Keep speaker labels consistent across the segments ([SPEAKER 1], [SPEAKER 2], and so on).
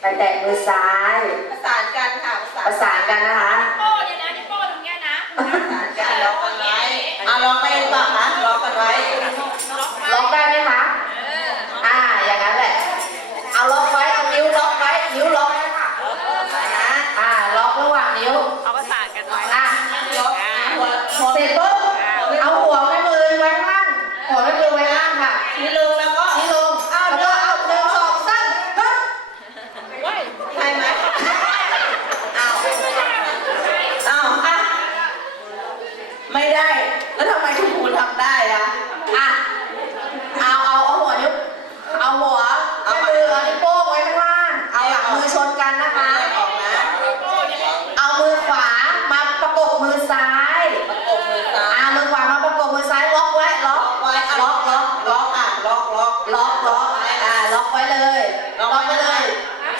[SPEAKER 1] ไปแตะมือซ้าย
[SPEAKER 2] ประสานกันค่ะประสาน
[SPEAKER 1] กันนะคะ
[SPEAKER 3] โป้เดี๋ยนะนี่โป้ตรงเนี้ยนะ
[SPEAKER 2] ประสานกันลองอะไรอะลองได้
[SPEAKER 1] ห
[SPEAKER 3] เป
[SPEAKER 2] ล่า
[SPEAKER 1] คะ
[SPEAKER 2] ไม่ได้ แล้วทำไมชมพูทำได้อะ
[SPEAKER 1] อะ เอาเอาเอาหัวยุบเอาหัวเอามือเอานิ้โป้งไว้ข้างล่าง เอาหลังมือชนกันนะคะ
[SPEAKER 2] ออกนะ
[SPEAKER 1] เอามือขวามาประกบมือซ้าย
[SPEAKER 2] ประกบมือซ้าย
[SPEAKER 1] อ่ามือขวามาประกบมือซ้ายล็อกไว้ล็อ
[SPEAKER 2] กไว้
[SPEAKER 1] ล็อกล็อก
[SPEAKER 2] ล็อกอะล็อกล็อก
[SPEAKER 1] ล็อกล็อกอ่าล็อกไว้เลยล็อกไว้เลย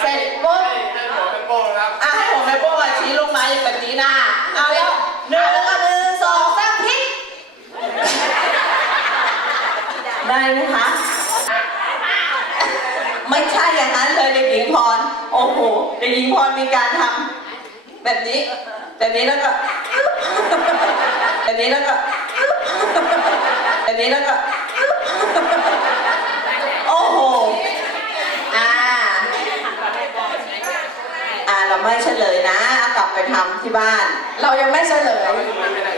[SPEAKER 1] เสร็จปุ๊บ
[SPEAKER 2] ให้ผมไปโป้งนะครับอะให้หัวเป็น
[SPEAKER 1] โป้
[SPEAKER 2] งอะ
[SPEAKER 1] ชี้ล
[SPEAKER 2] งมาอย่าง
[SPEAKER 1] แบบนี้นะ อะ
[SPEAKER 2] ไรนะคะ ไม่ใช่อย่างนั้นเลยเด็กหญิงพร โอ้โห เด็กหญิงพรมีการทำแบบนี้ แบบนี้แล้วก็ แบบนี้แล้วก็ แบบนี้แล้วก็ โอ้โห
[SPEAKER 1] อ่า
[SPEAKER 2] อ่าเราไม่เฉลยนะเอากลับไปทำที่บ้าน
[SPEAKER 1] เรายังไม่เฉลย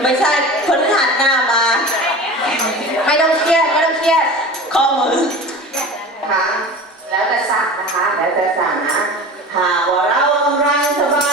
[SPEAKER 2] ไม่ใช่คนหัดหน้ามา
[SPEAKER 1] ไม่ต้องเครียด แยก
[SPEAKER 2] ข้อมือ
[SPEAKER 1] นะะแล้วแต่สั่งนะคะ แล้วแต่สั่งนะหาว่าเรากำลังสบาย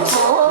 [SPEAKER 1] Oh.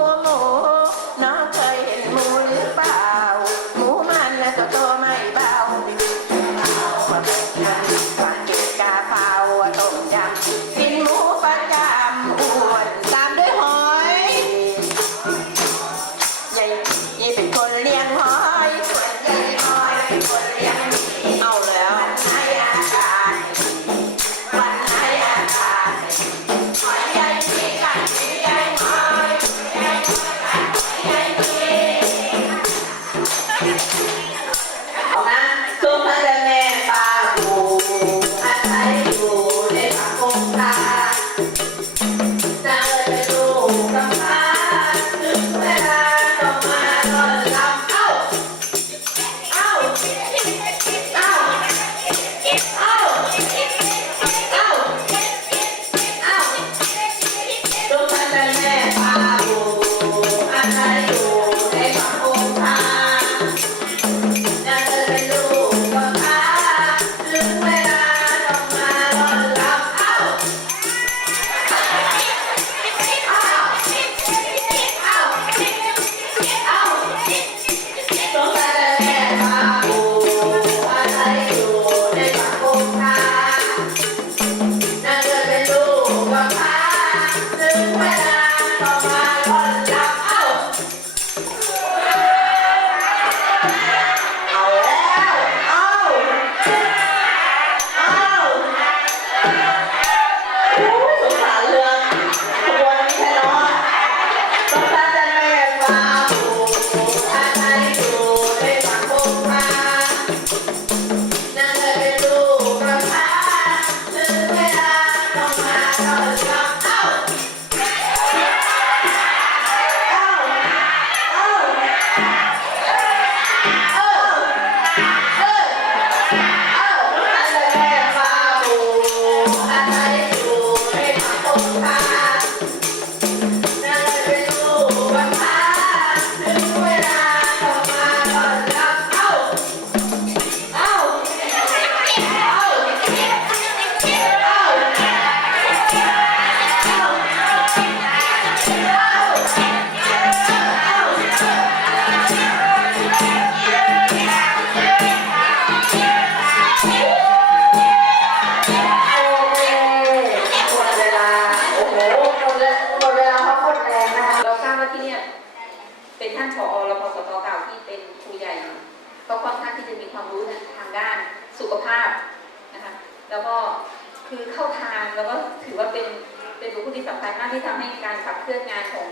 [SPEAKER 1] ำคั
[SPEAKER 3] ญมากที่ทำให้การขับเคลื่อนงานของ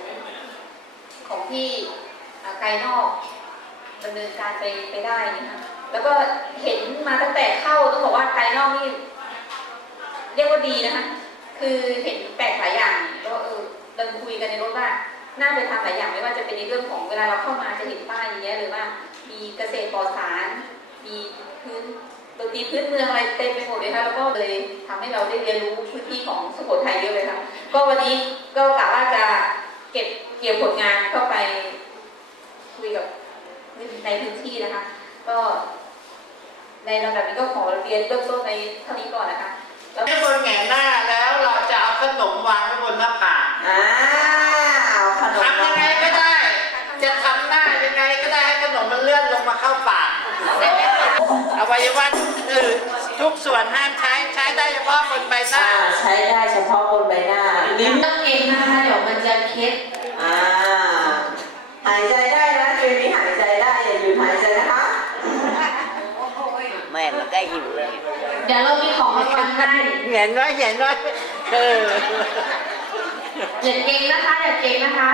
[SPEAKER 3] ของที่ไกลนอกดำเนินการไปไปได้นะคะแล้วก็เห็นมาตั้งแต่เข้าต้องบอกว่าไกลนอกนี่เรียกว่าดีนะคะคือเห็นแปลกหลายอย่างก็เออเราคุยกันในรถว่าน่าไปทำหลายอย่างไม่ว่าจะเป็นในเรื่องของเวลาเราเข้ามาจะเห็นป้ายอย่างเงี้ยหรือว่ามีเกษตรปลอดสาร มีพื้น ดนตรีพื้นเมืองอะไรเต็มไปหมดเลยค่ะแล้วก็เลยทำให้เราได้เรียนรู้พื้นที่ของสุโขทัยเยอะเลยค่ะก็วันนี้ก็กะว่าจะเก็บเกี่ยวผลงานเข้าไปคุยกับในพื้นที่นะคะ ก็ในลำดับนี้ก็ขอเรียนเริ่มต้นในเท่านี้ก่อนนะคะ
[SPEAKER 4] ให้บนแหงนหน้าแล้วเราจะเอาขนมวางไว้บนหน้าผาก
[SPEAKER 1] อ้าวขนม
[SPEAKER 4] ทำยังไงก็ได้ จะทำหน้ายังไงก็ได้ให้ขนม มันเลื่อนลงมาเข้าปากอวัยวะอื่นทุกส่วนห้ามใช้ใช้ได้เฉพาะบนใบหน้า
[SPEAKER 1] อ่าใช้ได้เฉพาะบนใบหน้าลิ้น
[SPEAKER 3] ต้องเองนะคะ เดี๋ยวมันจะเคล็ด
[SPEAKER 1] อ่าหายใจได้นะเกมนี้หายใจได้อย่าหยุดหายใจนะคะ
[SPEAKER 2] แม่มันก็หิวเลย
[SPEAKER 3] เดี๋ยวเรามีของรางวัลให้
[SPEAKER 4] เหงียนไว้เหงียนไว้เออ
[SPEAKER 3] อย่าเก่งนะคะอย่าเก่งนะคะ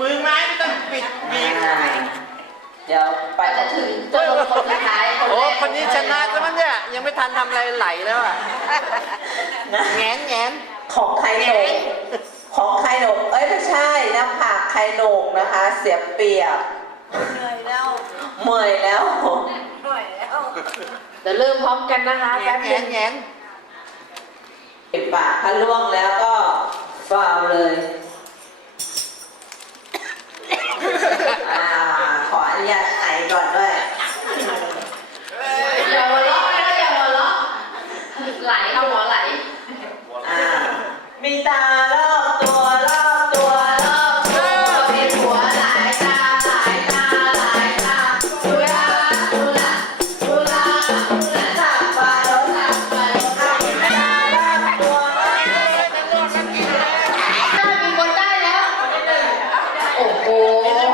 [SPEAKER 4] มือไม้ไม่ต้องปิดบีบ
[SPEAKER 1] อ่า เดี๋ยวไป
[SPEAKER 3] ไปจะถึงจนลงคนสุดท้าย
[SPEAKER 4] โอ้
[SPEAKER 3] แรก
[SPEAKER 4] คนนี้ชนะแล้วมั้งเนี่ยยังไม่ทันทำอะไรไหลแล้วอะ
[SPEAKER 1] นะ
[SPEAKER 4] แงนแงน
[SPEAKER 1] ของใครโหนกของใครโหนกเอ้ยไม่ใช่หน้าผากใครโหนกนะคะ เสียเปรียบ
[SPEAKER 2] เหนื่อยแล้ว
[SPEAKER 1] เมื่อยแล้ว
[SPEAKER 2] เหนื่อยแล้ว
[SPEAKER 3] เดี๋ยวเริ่มพร้อมกันนะคะ
[SPEAKER 4] แง
[SPEAKER 3] แป๊
[SPEAKER 4] น
[SPEAKER 3] บ
[SPEAKER 4] แง
[SPEAKER 3] นึ
[SPEAKER 4] น
[SPEAKER 3] ง
[SPEAKER 4] แงน
[SPEAKER 1] ปิดปากถ้าล่วงแล้วก็ฟาวเลย อ่าขออนุญาตไอก่อนด้วย
[SPEAKER 3] อย่าหัวเราะนะอย่าหัวเราะไหลค่ะหัวไหล
[SPEAKER 1] อ่ามีตารอบตัวรอบตัวรอบตัวมีหัวหลายตาหลายตาหลายตาดูลาดูลาดูลาดูลาสับปะรดสับปะรดอะมีตารอบตัวรอบตัว
[SPEAKER 3] ได้มีคนได้แล้ว โอ้โห
[SPEAKER 4] กินให้ห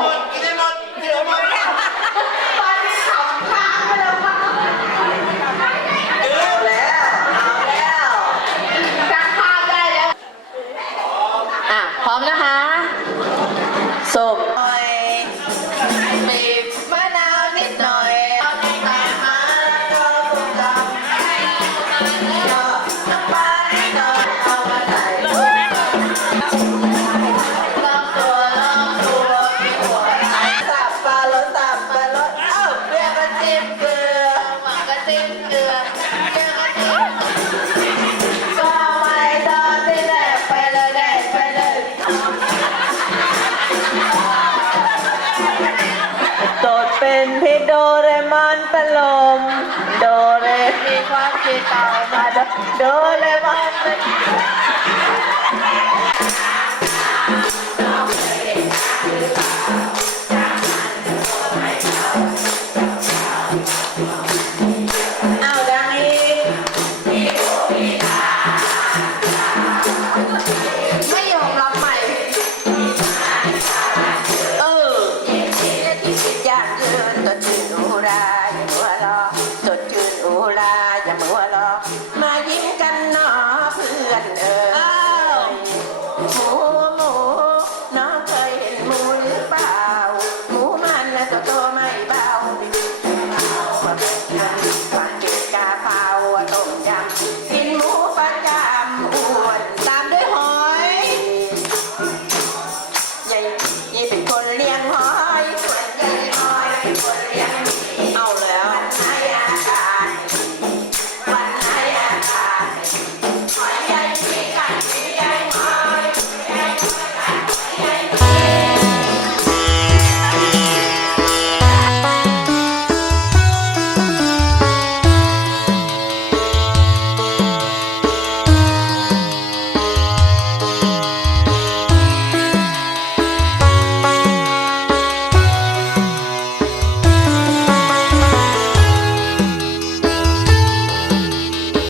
[SPEAKER 4] มดกินให้ เป็
[SPEAKER 3] น
[SPEAKER 1] พี่โดเรมอนเป็นลมโดเรมีความคิดต่อมาโดเรมอน